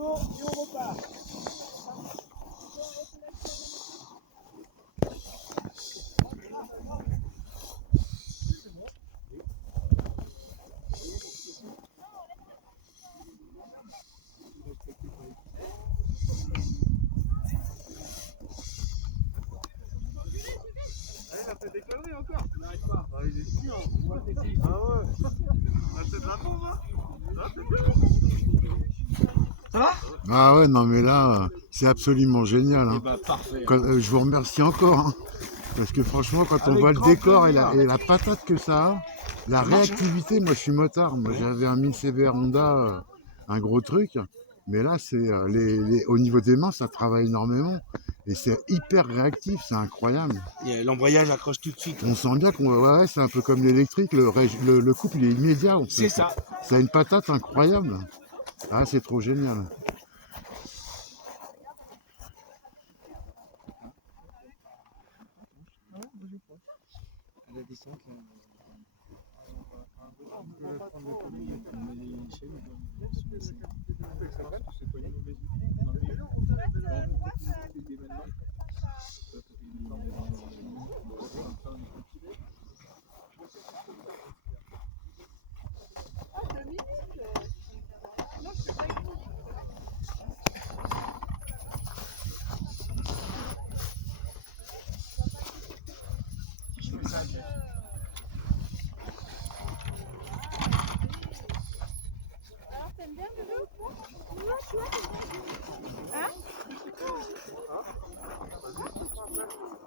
tour et on repart. Il a fait des conneries encore. Il n'arrive pas. Ah, il est chiant. Ah ouais. Ah, c'est de la bombe, hein. Ah, c'est bien. Ça va? Ah ouais, non mais là, c'est absolument génial. Hein. Eh ben, parfait. Je vous remercie encore. Hein. Parce que franchement, quand on Avec voit le grand décor et plaisir. la patate que ça a, la Ça marche, réactivité, moi je suis motard. Moi j'avais un 1000 CBR Honda, un gros truc. Mais là, c'est au niveau des mains, ça travaille énormément. Et c'est hyper réactif, c'est incroyable. L'embrayage accroche tout de suite. On sent bien qu'on ouais, c'est un peu comme l'électrique, le couple il est immédiat. En fait. C'est ça. Ça a une patate incroyable. Ah, c'est trop génial. À la descente, là, on peut prendre le commis, on met les chaînes, c'est pas une mauvaise idée. On en met une. On peut l'aider maintenant. Je fais ça, Jeff. Alors, t'aimes bien le jeu ou quoi? Hein?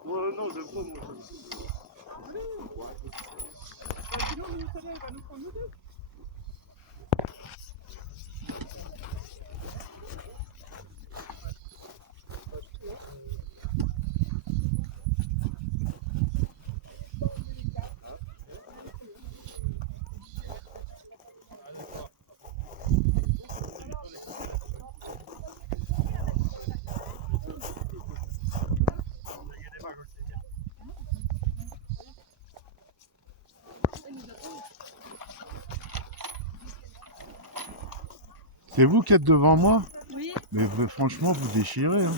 Ouais, non, j'aime pas moi. Sinon, nous, ça va, il va nous prendre nous deux. C'est vous qui êtes devant moi? Oui. Mais franchement, vous déchirez. Hein.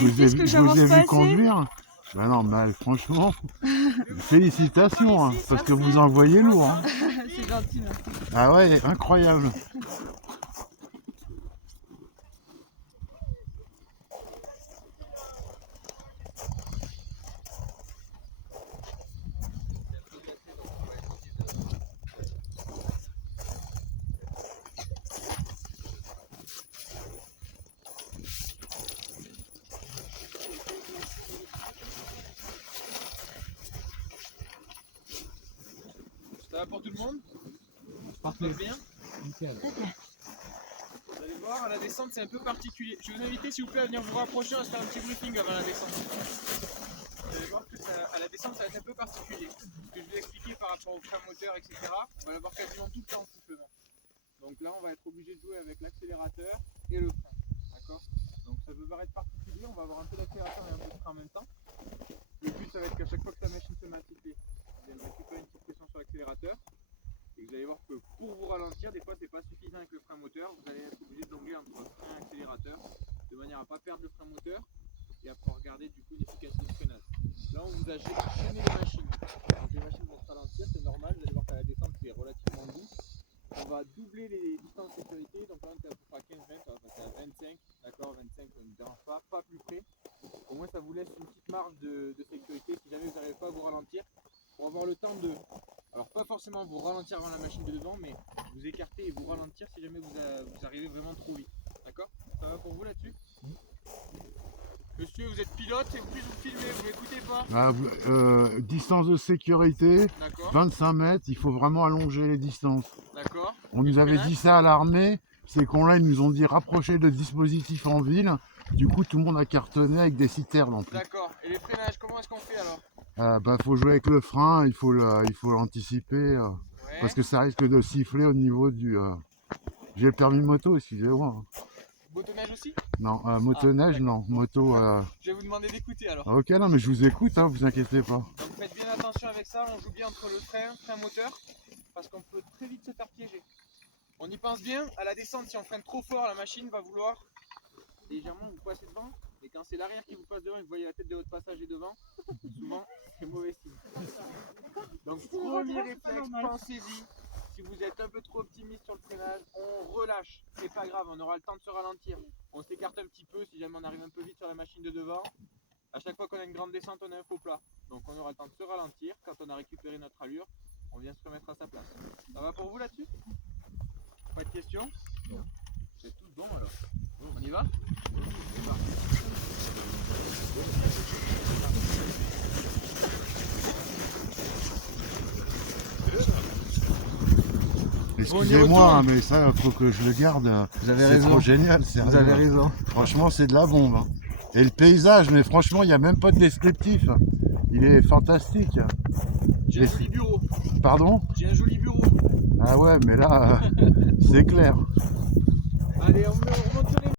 Ils disent que Je j'avance vous ai pas vu assez. conduire. Ben non, mais franchement, félicitations, hein, parce que Merci. vous envoyez lourd. Hein. C'est gentil, merci. Ah ouais, incroyable. Ça va pour tout le monde? Ça se passe bien? Nickel. Vous allez voir, à la descente c'est un peu particulier. Je vais vous inviter s'il vous plaît à venir vous rapprocher, on va se faire un petit briefing avant la descente. Vous allez voir que à la descente ça va être un peu particulier. Ce que je vais expliquer par rapport au frein moteur, etc. On va l'avoir quasiment tout le temps en sifflement. Donc là on va être obligé de jouer avec l'accélérateur et le frein. D'accord? Donc ça peut paraître particulier, on va avoir un peu d'accélérateur et un peu de frein en même temps. Le but ça va être qu'à chaque fois que la machine se met à siffler, vous allez récupérer une petite pression sur l'accélérateur. Et vous allez voir que pour vous ralentir, des fois c'est pas suffisant avec le frein moteur, vous allez être obligé de jongler entre frein et accélérateur de manière à ne pas perdre le frein moteur et à pouvoir garder du coup une efficacité de freinage. Là on vous a chaîné les machines, donc les machines vont se ralentir, c'est normal, vous allez voir qu'à la descente c'est relativement doux. On va doubler les distances de sécurité, donc là on était à peu près à 15-20, on va passer à 25, d'accord, 25 on ne dérange pas plus près. Au moins ça vous laisse une petite marge de sécurité si jamais vous n'arrivez pas à vous ralentir, pour avoir le temps de... Alors pas forcément vous ralentir avant la machine de devant, mais vous écarter et vous ralentir si jamais vous arrivez vraiment trop vite. D'accord? Ça va pour vous là-dessus? Monsieur, vous êtes pilote et plus vous filmez, vous m'écoutez pas? Ah, distance de sécurité, D'accord. 25 mètres, il faut vraiment allonger les distances. D'accord. On nous avait dit ça à l'armée, ces cons-là, ils nous ont dit rapprocher le dispositif en ville. Du coup, tout le monde a cartonné avec des citernes en plus. D'accord. Et les freinages, comment est-ce qu'on fait alors? Faut jouer avec le frein, il faut l'anticiper, Ouais. parce que ça risque de siffler au niveau du... J'ai le permis moto, excusez-moi. Motoneige aussi? Non, motoneige, non. Moto... Je vais vous demander d'écouter alors. Ok, non, mais je vous écoute, hein, vous inquiétez pas. Donc faites bien attention avec ça, on joue bien entre le frein moteur, parce qu'on peut très vite se faire piéger. On y pense bien, à la descente, si on freine trop fort, la machine va vouloir légèrement vous passer devant. Et quand c'est l'arrière qui vous passe devant et que vous voyez la tête de votre passager devant, souvent c'est mauvais signe. Donc premier réflexe, pensez-y. Si vous êtes un peu trop optimiste sur le freinage, on relâche. C'est pas grave, on aura le temps de se ralentir. On s'écarte un petit peu si jamais on arrive un peu vite sur la machine de devant. À chaque fois qu'on a une grande descente, on a un faux plat. Donc on aura le temps de se ralentir. Quand on a récupéré notre allure, on vient se remettre à sa place. Ça va pour vous là-dessus? Pas de questions? C'est tout bon alors. On y va? Excusez-moi, hein, mais ça, faut que je le garde. Vous avez C'est raison. trop génial. Vous avez raison. Franchement, c'est de la bombe. Hein. Et le paysage, mais franchement, il n'y a même pas de descriptif. Il est fantastique. J'ai un joli bureau. Pardon? J'ai un joli bureau. Ah ouais, mais là, c'est clair. Allez, on remonte